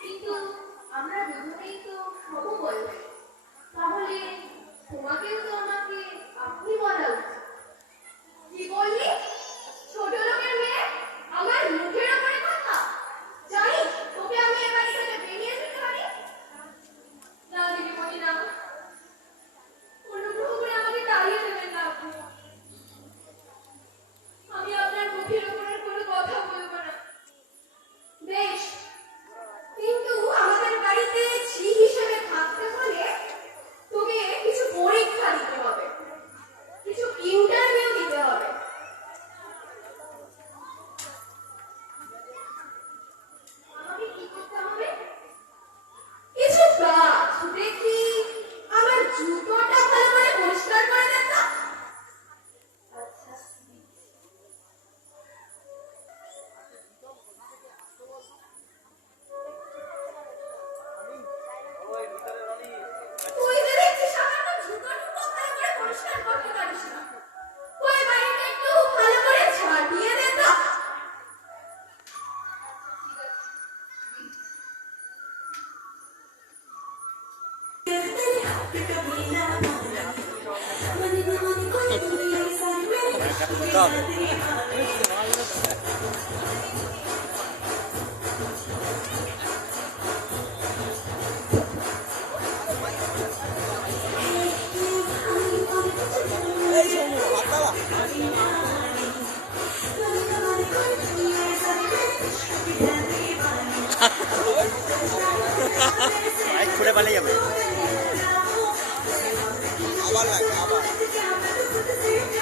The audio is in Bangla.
কিন্তু আমরা তো তাহলে তোমাকেও তো বাইক খুলে পালিয়ে যাবে वाला क्या बात